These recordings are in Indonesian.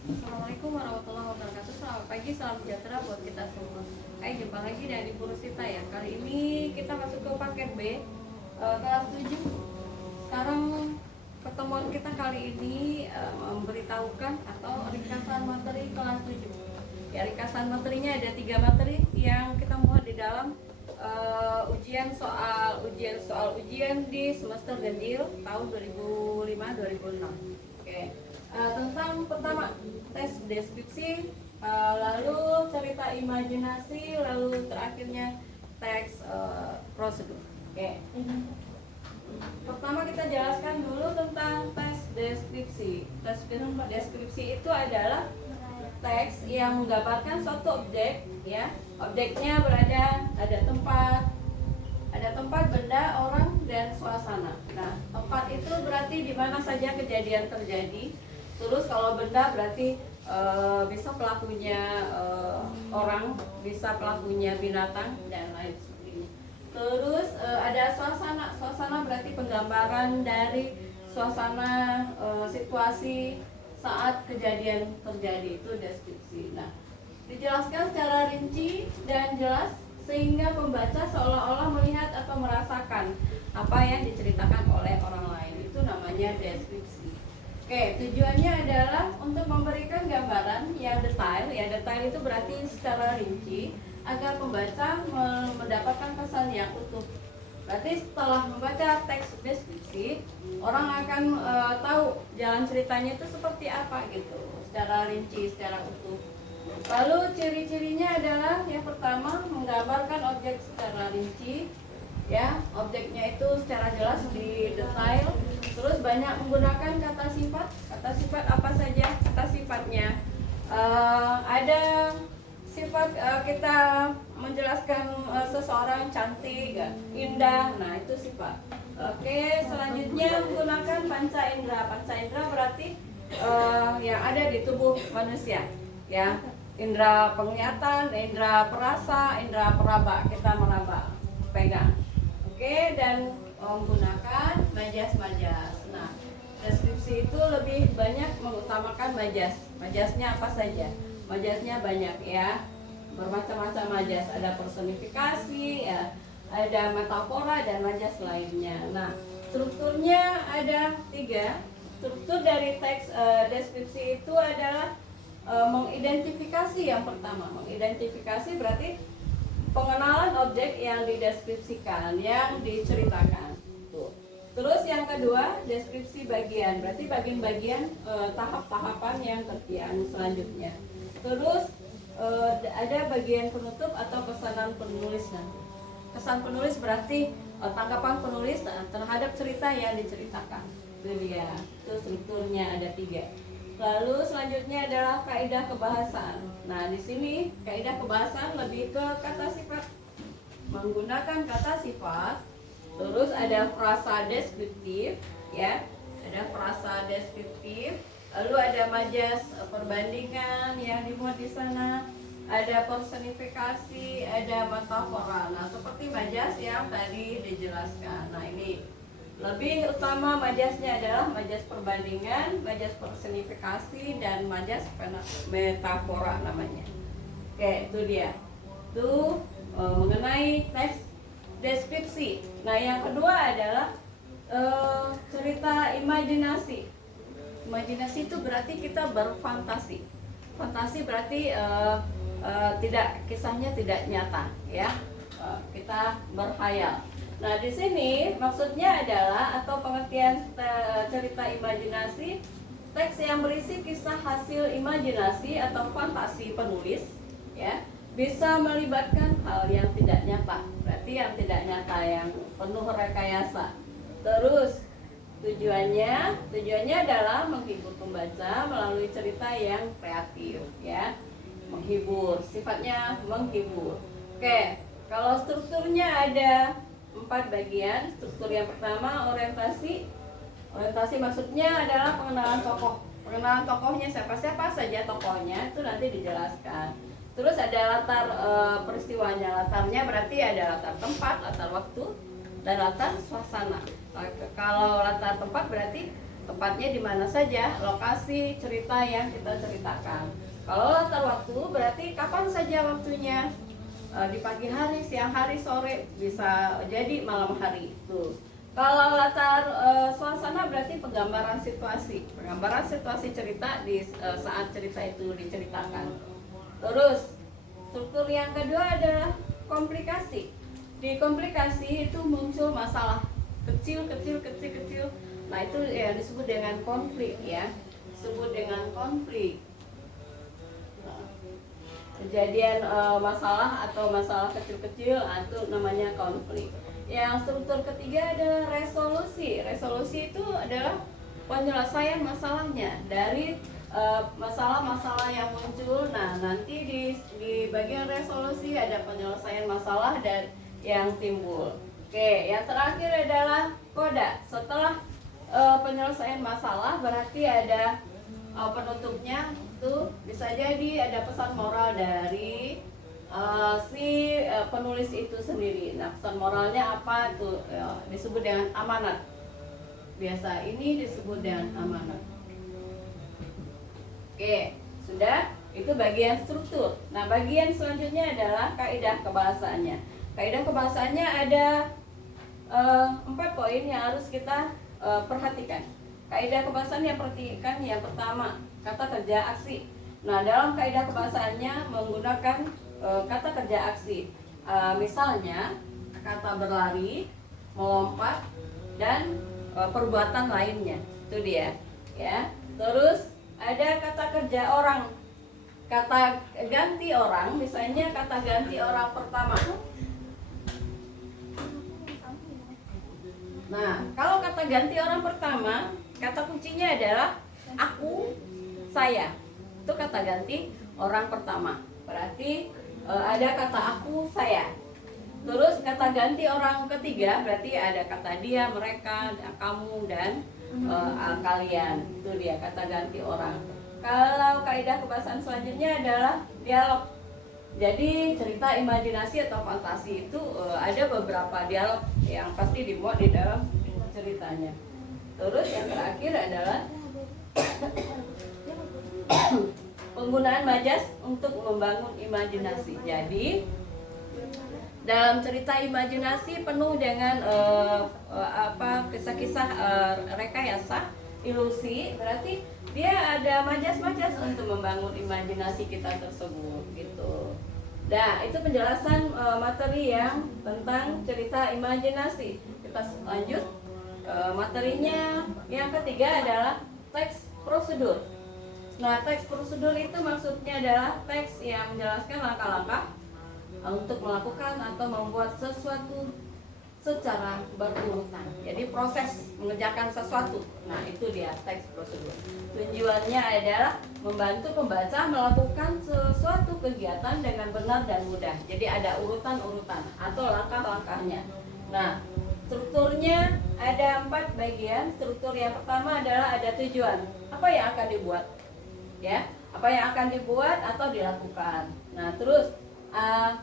Assalamualaikum warahmatullahi wabarakatuh. Selamat pagi, salam sejahtera buat kita semua. Jumpa lagi dari Ibu Rusita ya. Kali ini kita masuk ke paket B, kelas 7. Sekarang pertemuan kita kali ini memberitahukan atau ringkasan materi kelas 7. Ya, ringkasan materinya ada 3 materi yang kita muat di dalam ujian di semester ganjil tahun 2005-2006. Oke. Tentang pertama tes deskripsi, lalu cerita imajinasi, lalu terakhirnya teks prosedur. Oke. Pertama kita jelaskan dulu tentang tes deskripsi. Tes deskripsi itu adalah teks yang menggambarkan suatu objek, ya. Objeknya ada tempat, benda, orang, dan suasana. Nah, tempat itu berarti di mana saja kejadian terjadi. Terus kalau benda berarti bisa pelakunya orang, bisa pelakunya binatang, dan lain sebagainya. Terus ada suasana. Suasana berarti penggambaran dari suasana situasi saat kejadian terjadi, itu deskripsi. Nah, dijelaskan secara rinci dan jelas sehingga pembaca seolah-olah melihat atau merasakan apa yang diceritakan oleh orang lain. Itu namanya deskripsi. Oke, tujuannya adalah untuk memberikan gambaran yang detail. Ya, detail itu berarti secara rinci agar pembaca mendapatkan kesan yang utuh. Berarti setelah membaca teks deskripsi, orang akan tahu jalan ceritanya itu seperti apa gitu, secara rinci, secara utuh. Lalu ciri-cirinya adalah yang pertama menggambarkan objek secara rinci, ya, objeknya itu secara jelas di detail. Terus banyak menggunakan kata sifat. Kata sifat apa saja? Kata sifatnya ada sifat kita menjelaskan seseorang cantik, indah. Nah, itu sifat. Oke, selanjutnya menggunakan panca indera. Panca indera berarti yang ada di tubuh manusia, ya. Indera penglihatan, indera perasa, indera peraba, kita meraba, pegang. Oke, dan menggunakan majas-majas. Nah, deskripsi itu lebih banyak mengutamakan majas. Majasnya apa saja? Majasnya banyak, ya, bermacam-macam majas. Ada personifikasi, ya, ada metafora dan majas lainnya. Nah, strukturnya ada 3. Struktur dari teks deskripsi itu adalah mengidentifikasi. Yang pertama, mengidentifikasi berarti pengenalan objek yang dideskripsikan, yang diceritakan. Tuh. Terus yang kedua, deskripsi bagian, berarti bagian-bagian tahap-tahapan yang selanjutnya. Terus ada bagian penutup atau pesanan penulis nanti. Kesan penulis berarti tanggapan penulis terhadap cerita yang diceritakan. Itu dia. Itu strukturnya ada 3. Lalu selanjutnya adalah kaidah kebahasaan. Nah, di sini kaidah kebahasaan lebih ke kata sifat. Menggunakan kata sifat. Terus ada frasa deskriptif, ya. Ada frasa deskriptif. Lalu ada majas perbandingan yang dimuat di sana. Ada personifikasi, ada metafora. Nah, seperti majas yang tadi dijelaskan. Nah, ini lebih utama majasnya adalah majas perbandingan, majas personifikasi, dan majas metafora namanya. Oke, itu dia. Itu mengenai teks deskripsi. Nah, yang kedua adalah cerita imajinasi. Imajinasi itu berarti kita berfantasi. Fantasi berarti kisahnya tidak nyata, ya. Kita berkhayal. Nah, di sini maksudnya adalah atau pengertian cerita imajinasi, teks yang berisi kisah hasil imajinasi atau fantasi penulis, ya, bisa melibatkan hal yang tidak nyata. Berarti yang tidak nyata, yang penuh rekayasa. Terus tujuannya adalah menghibur pembaca melalui cerita yang kreatif, ya. Menghibur, sifatnya menghibur. Oke, kalau strukturnya ada 4 bagian. Struktur yang pertama orientasi. Orientasi maksudnya adalah pengenalan tokoh. Pengenalan tokohnya siapa saja tokohnya itu nanti dijelaskan. Terus ada latar peristiwanya. Latarnya berarti ada latar tempat, latar waktu, dan latar suasana. Kalau latar tempat berarti tempatnya di mana saja, lokasi cerita yang kita ceritakan. Kalau latar waktu berarti kapan saja waktunya, di pagi hari, siang hari, sore, bisa jadi malam hari itu. Kalau latar suasana berarti penggambaran situasi cerita di saat cerita itu diceritakan. Terus struktur yang kedua adalah komplikasi. Di komplikasi itu muncul masalah kecil. Nah itu ya disebut dengan konflik ya, disebut dengan konflik. Nah, kejadian masalah atau masalah kecil-kecil itu namanya konflik. Yang struktur ketiga adalah resolusi. Resolusi itu adalah penyelesaian masalahnya dari masalah-masalah yang muncul. Nah nanti di bagian resolusi ada penyelesaian masalah dan yang timbul. Oke, yang terakhir adalah koda. Setelah penyelesaian masalah berarti ada penutupnya, itu bisa jadi ada pesan moral dari si penulis itu sendiri. Nah pesan moralnya apa itu disebut dengan amanat. Biasa ini disebut dengan amanat. Oke, sudah. Itu bagian struktur. Nah bagian selanjutnya adalah kaidah kebahasaannya. Kaidah kebahasaannya ada 4 poin yang harus kita perhatikan. Kaidah kebahasaan yang perhatikan yang pertama, kata kerja aksi. Nah dalam kaidah kebahasaannya menggunakan kata kerja aksi. Misalnya kata berlari, melompat, dan perbuatan lainnya. Itu dia. Ya. Terus ada kata kerja orang, kata ganti orang. Misalnya kata ganti orang pertama. Nah, kalau kata ganti orang pertama, kata kuncinya adalah aku, saya. Itu kata ganti orang pertama. Berarti ada kata aku, saya. Terus kata ganti orang ketiga berarti ada kata dia, mereka, kamu, dan kalian. Itu dia kata ganti orang. Kalau kaidah kebahasaan selanjutnya adalah dialog. Jadi cerita imajinasi atau fantasi itu ada beberapa dialog yang pasti dimuat di dalam ceritanya. Terus yang terakhir adalah penggunaan majas untuk membangun imajinasi. Jadi dalam cerita imajinasi penuh dengan kisah-kisah rekayasa, ilusi, berarti dia ada majas-majas untuk membangun imajinasi kita tersebut gitu. Nah, itu penjelasan materi yang tentang cerita imajinasi. Kita lanjut materinya. Yang ketiga adalah teks prosedur. Nah, teks prosedur itu maksudnya adalah teks yang menjelaskan langkah-langkah untuk melakukan atau membuat sesuatu secara berurutan. Jadi proses mengerjakan sesuatu. Nah, itu dia teks prosedur. Tujuannya adalah membantu pembaca melakukan sesuatu kegiatan dengan benar dan mudah. Jadi ada urutan-urutan atau langkah-langkahnya. Nah, strukturnya ada 4 bagian. Struktur yang pertama adalah ada tujuan. Apa yang akan dibuat? Ya, apa yang akan dibuat atau dilakukan. Nah, terus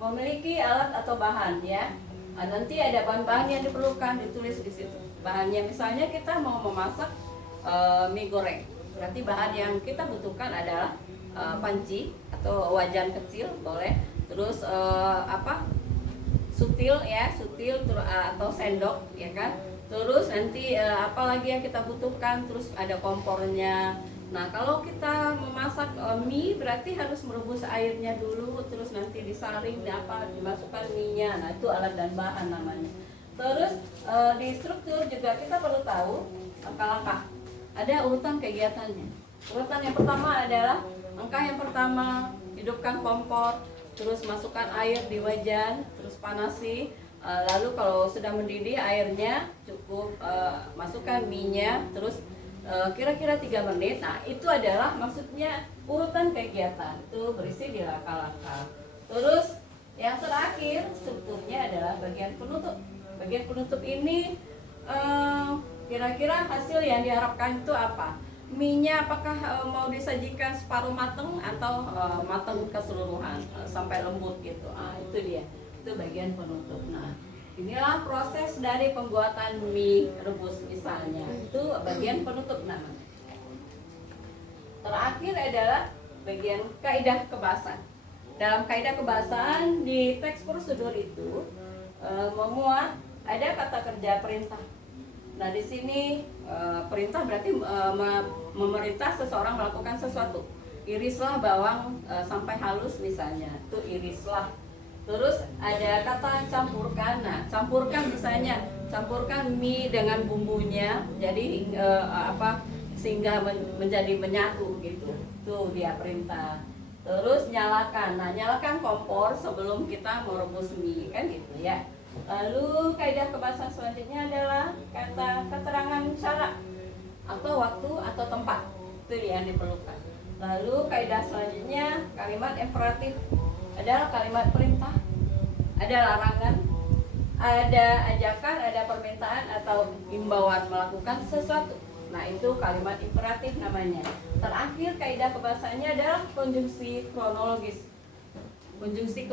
memiliki alat atau bahan ya. Nanti ada bahan-bahan yang diperlukan ditulis di situ. Bahannya misalnya kita mau memasak mie goreng. Berarti bahan yang kita butuhkan adalah panci atau wajan kecil boleh. Terus sutil atau sendok ya kan. Terus nanti apalagi yang kita butuhkan, terus ada kompornya. Nah, kalau kita memasak mie berarti harus merebus airnya dulu, terus nanti disaring, dimasukkan mie-nya. Nah, itu alat dan bahan namanya. Terus di struktur juga kita perlu tahu langkah-langkah. Ada urutan kegiatannya. Urutan yang pertama adalah langkah yang pertama, hidupkan kompor, terus masukkan air di wajan, terus panasi. Lalu kalau sudah mendidih airnya cukup masukkan mie-nya, terus kira-kira 3 menit. Nah, itu adalah maksudnya urutan kegiatan. Itu berisi di langkah-langkah. Terus yang terakhir strukturnya adalah bagian penutup. Bagian penutup ini kira-kira hasil yang diharapkan itu apa? Mie-nya apakah mau disajikan separuh mateng atau mateng keseluruhan sampai lembut gitu. Itu dia. Itu bagian penutup. Nah, Inilah proses dari pembuatan mie rebus misalnya. Itu bagian penutup namanya. Terakhir adalah bagian kaidah kebasan. Dalam kaidah kebasan di teks prosedur itu memuat ada kata kerja perintah. Nah, di sini perintah berarti memerintah seseorang melakukan sesuatu. Irislah bawang sampai halus misalnya. Itu irislah. Terus ada kata campurkan. Nah, campurkan misalnya, campurkan mie dengan bumbunya, jadi sehingga menjadi menyatu gitu. Tuh dia perintah. Terus nyalakan. Nah, nyalakan kompor sebelum kita merebus mie, kan gitu ya. Lalu kaidah kebasan selanjutnya adalah kata keterangan cara atau waktu atau tempat. Itu yang diperlukan. Lalu kaidah selanjutnya kalimat imperatif adalah kalimat perintah, ada larangan, ada ajakan, ada permintaan atau imbauan melakukan sesuatu. Nah, itu kalimat imperatif namanya. Terakhir kaidah kebahasaannya adalah konjungsi kronologis. Konjungsi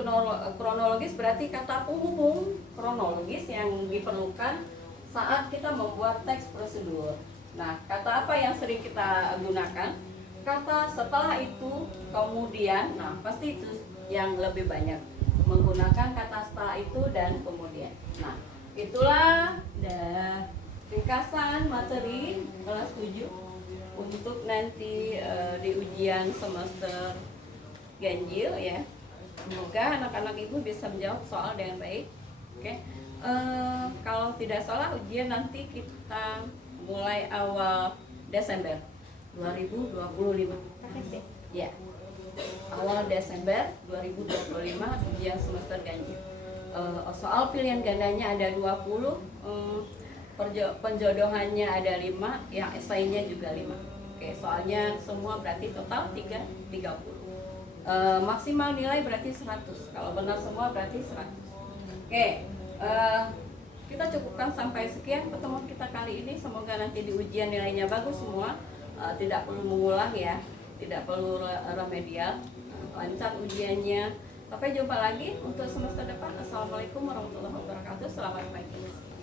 kronologis berarti kata penghubung kronologis yang diperlukan saat kita membuat teks prosedur. Nah, kata apa yang sering kita gunakan? Kata setelah itu, kemudian, nah pasti itu yang lebih banyak menggunakan kata setelah itu dan kemudian. Nah, itulah ringkasan materi kelas 7 untuk nanti di ujian semester ganjil ya. Semoga anak-anak ibu bisa menjawab soal dengan baik. Oke. Kalau tidak salah ujian nanti kita mulai awal Desember 2025. Ya. Awal Desember 2025 ujian semester ganjil. Soal pilihan gandanya ada 20, penjodohannya ada 5, yang esainya juga 5. Oke, soalnya semua berarti total 30. Maksimal nilai berarti 100. Kalau benar semua berarti 100. Oke, kita cukupkan sampai sekian pertemuan kita kali ini. Semoga nanti di ujian nilainya bagus semua. Tidak perlu mengulang ya, tidak perlu remedial, lancar ujiannya. Sampai jumpa lagi untuk semester depan. Assalamualaikum warahmatullahi wabarakatuh. Selamat pagi.